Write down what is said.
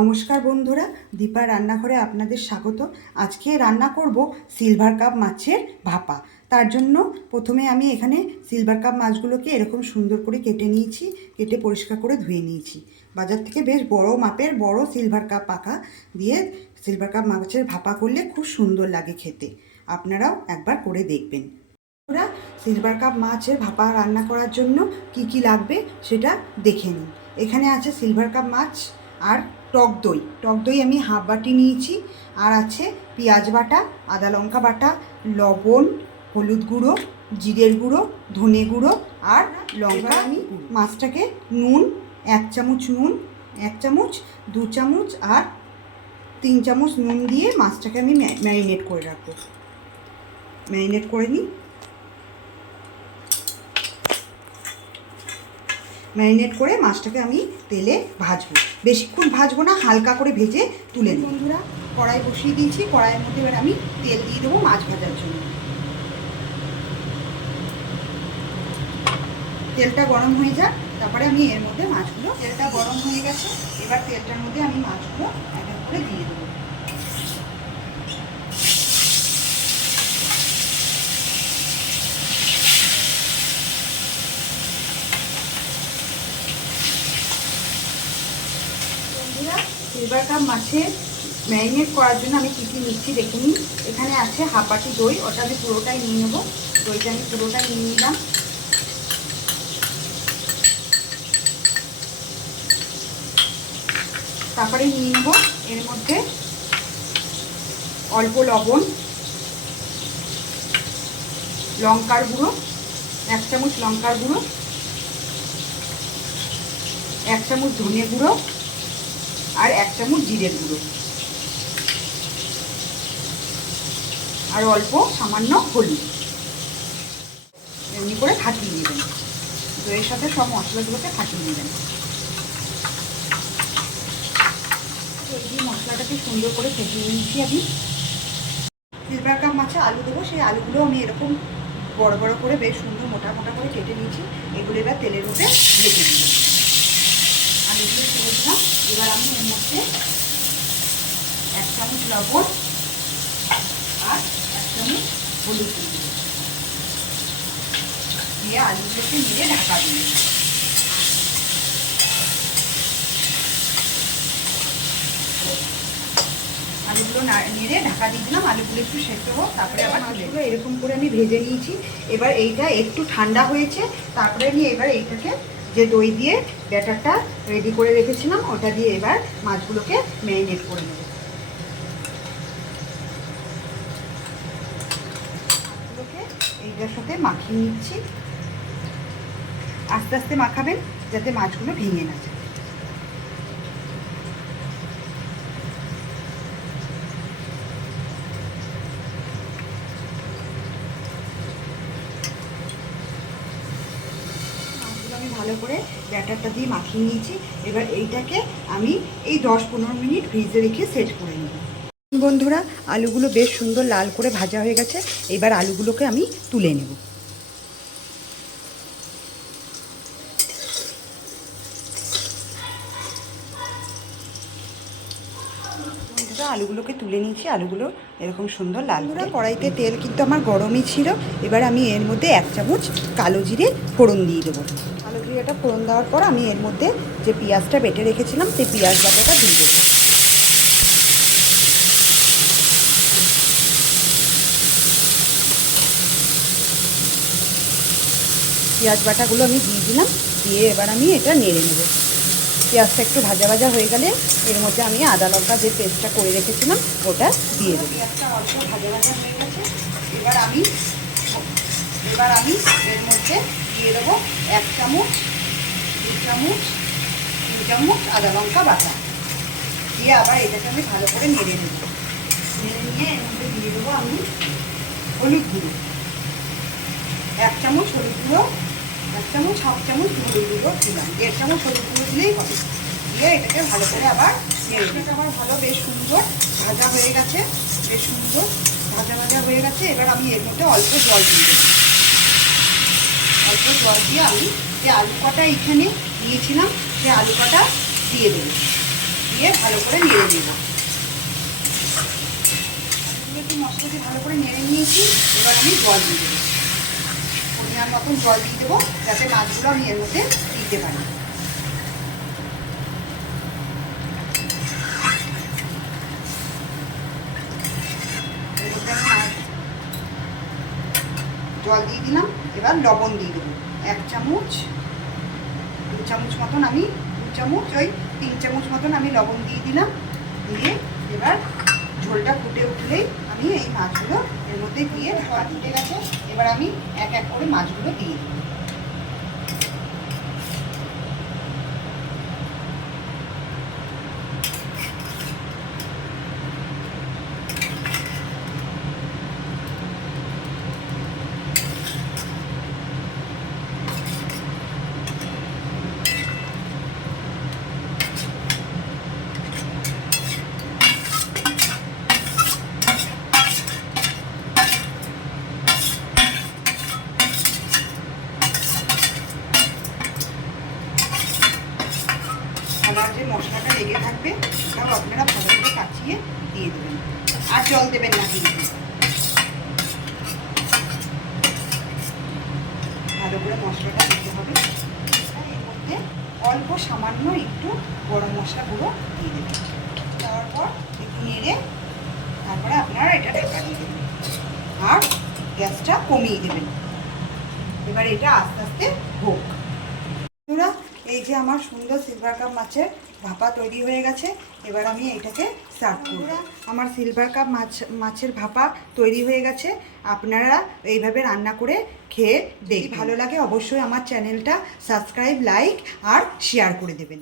নমস্কার বন্ধুরা, দীপা রান্নাঘরে আপনাদের স্বাগত। আজকে রান্না করব সিলভার কাপ মাছের ভাপা। তার জন্য প্রথমে আমি এখানে সিলভার কাপ মাছগুলোকে এরকম সুন্দর করে কেটে নিয়েছি, কেটে পরিষ্কার করে ধুয়ে নিয়েছি। বাজার থেকে বেশ বড় মাপের বড় সিলভার কাপ পাকা দিয়ে সিলভার কাপ মাছের ভাপা করলে খুব সুন্দর লাগে খেতে। আপনারাও একবার করে দেখবেন। বন্ধুরা, সিলভার কাপ মাছের ভাপা রান্না করার জন্য কি কি লাগবে সেটা দেখে নিন। এখানে আছে সিলভার কাপ মাছ আর টক দই আমি হাফ বাটি নিয়েছি, আর আছে পেঁয়াজ বাটা, আদা লঙ্কা বাটা, লবণ, হলুদ গুঁড়ো, জিরের গুঁড়ো, ধনে গুঁড়ো আর লঙ্কা। আমি মাছটাকে নুন 1 চামচ, নুন 1 চামচ, 2 চামচ আর 3 চামচ নুন দিয়ে মাছটাকে আমি ম্যারিনেট করে রাখবো। ম্যারিনেট করে নিই। ম্যারিনেট করে মাছটাকে আমি তেলে ভাজবো। বেশিক্ষণ ভাজবো না, হালকা করে ভেজে তুলে নিই। বন্ধুরা, কড়াই বসিয়ে দিয়েছি। কড়াইয়ের মধ্যে এবার আমি তেল দিয়ে দেবো মাছ ভাজার জন্য। তেলটা গরম হয়ে যাক, তারপরে আমি এর মধ্যে মাছগুলো, তেলটা গরম হয়ে গেছে, এবার তেলটার মধ্যে আমি মাছগুলো এক এক করে দিয়ে দেবো। সিলভার কাপ মাছের ম্যারিনেট করার জন্য আমি কী কী নিচ্ছি দেখে নিই। এখানে আছে হাফ বাটি দই, ওটা আমি পুরোটাই নিয়ে নেবো। দইটা আমি পুরোটাই নিয়ে নিলাম। তারপরে নিয়ে নেব এর মধ্যে অল্প লবণ, লঙ্কার গুঁড়ো 1 চামচ, লঙ্কার গুঁড়ো 1 চামচ, ধনে গুঁড়ো আর 1 চামচ জিরের গুঁড়ো, আর অল্প সামান্য হলুদ। এমনি করে ফাটিয়ে নেবেন, দইয়ের সাথে সব মশলাগুলোকে ফাটিয়ে নেবেন। এই মশলাটাকে সুন্দর করে ফেটিয়ে নিয়েছি আমি। সিলভার কাপ মাছে আলু দেবো, সেই আলুগুলো আমি এরকম বড় বড় করে বেশ সুন্দর মোটা মোটা করে কেটে নিয়েছি। এগুলো এবার তেলের মধ্যে ভেজে দিই। আলুগুলো ছেড়ে দিলাম। এবার আমি এর মধ্যে 1 চামচ লবণ আর 1 চামচ হলুদ দিয়ে আলুগুলোকে নিয়ে ঢাকা দিই। আলুগুলো নেড়ে ঢাকা দিয়ে দিলাম। আলুগুলো একটু সেদ্ধ হোক, তারপরে আবার আলুগুলো এরকম করে আমি ভেজে নিয়েছি। এবার এইটা একটু ঠান্ডা হয়েছে, তারপরে আমি এবার এইটাকে যে দই দিয়ে ব্যাটারটা রেডি করে রেখেছিলাম ওটা দিয়ে এবার মাছগুলোকে ম্যারিনেট করে নেব। মাছগুলোকে এইটার সাথে মাখিয়ে নিচ্ছি। আস্তে আস্তে মাখাবেন যাতে মাছগুলো ভেঙে না যায়। আমি ভালো করে ব্যাটারটা দিয়ে মাখিয়ে নিয়েছি। এবার এইটাকে আমি এই 10-15 মিনিট ফ্রিজে রেখে সেট করে নেব। বন্ধুরা, আলুগুলো বেশ সুন্দর লাল করে ভাজা হয়ে গেছে। এবার আলুগুলোকে আমি তুলে নেব। আলুগুলোকে তুলে নিয়েছি। আলুগুলো এরকম সুন্দর লাল করে। কড়াইতে তেল কিন্তু আমার গরমই ছিল। এবার আমি এর মধ্যে 1 চামচ কালো জিরে ফোড়ন দিয়ে দেবো। কালো জিরেটা ফোড়ন দেওয়ার পর আমি এর মধ্যে যে পেঁয়াজটা বেটে রেখেছিলাম সেই পেঁয়াজ বাটাটা দিয়ে দেবো। পেঁয়াজ বাটাগুলো আমি দিয়ে দিলাম, দিয়ে এবার আমি এটা নেড়ে নেব। পেঁয়াজটা একটু ভাজা ভাজা হয়ে গেলে এর মধ্যে আমি আদা লঙ্কা যে পেস্টটা করে রেখেছিলাম ওটা দিয়ে দেবো। পেঁয়াজটা অল্প ভাজা ভাজা হয়ে গেছে। এবার আমি এর মধ্যে দিয়ে দেবো 1 চামচ, 2 চামচ, 3 চামচ আদা লঙ্কা বাটা দিয়ে আবার এটাকে আমি ভালো করে নেড়ে নেব। নেড়ে নিয়ে এর মধ্যে দিয়ে দেবো আমি হলুদ গুঁড়ো 1 চামচ, হলুদ গুঁড়ো 1 চামচ, হাফ চামচ হলুদ গুঁড়ো দিলাম। 1.5 চামচ হলুদ গুঁড়ো দিলেই হবে। দিয়ে এটাকে ভালো করে আবার নেড়ে নেব। আমার ভালো বেশ সুন্দর ভাজা হয়ে গেছে, বেশ সুন্দর ভাজা ভাজা হয়ে গেছে। এবার আমি এর মধ্যে অল্প জল দিয়ে দেবো। অল্প জল দিয়ে আমি যে আলু কটা এখানে নিয়েছিলাম সে আলু কটা দিয়ে দেবো। দিয়ে ভালো করে নেড়ে নেব। একটু মশলা দিয়ে ভালো করে নেড়ে নিয়েছি। এবার আমি জল দিয়ে দেবো, পরিমাণ মতন জল দিয়ে দেবো, যাতে মাছগুলো আমি এর মধ্যে দিতে পারি। জল দিয়ে দিলাম। এবার লবণ দিয়ে দেবো 1 চামচ, 2 চামচ মতন, আমি 2 চামচ ওই 3 চামচ মতন আমি লবণ দিয়ে দিলাম। দিয়ে এবার ঝোলটা ফুটে উঠলেই আমি এই মাছগুলো এর মধ্যে দিয়ে ঢাকা ফুটে গেছে। এবার আমি এক এক করে মাছগুলো দিয়ে দেবো। আমার যে মশলাটা লেগে থাকবে সেটাও আপনারা ভালো করে কাচিয়ে দিয়ে দেবেন, আর জল দেবেন না কিন্তু। ভালো করে মশলাটা দিতে হবে। এর মধ্যে অল্প সামান্য একটু গরম মশলা গুঁড়ো দিয়ে দেবেন। দেওয়ার পর একটু নেড়ে তারপরে আপনারা এটা ঢাকা দিয়ে দেবেন আর গ্যাসটা কমিয়ে দেবেন। এবার এটা আস্তে আস্তে হোক। এই যে আমার সুন্দর সিলভার কাপ মাছের ভাপা তৈরি হয়ে গেছে। এবার আমি এটাকে সার্ভ করব। আমার সিলভার কাপ মাছের ভাপা তৈরি হয়ে গেছে। আপনারা এইভাবে রান্না করে খেয়ে দেখি। ভালো লাগে অবশ্যই আমার চ্যানেলটা সাবস্ক্রাইব, লাইক আর শেয়ার করে দেবেন।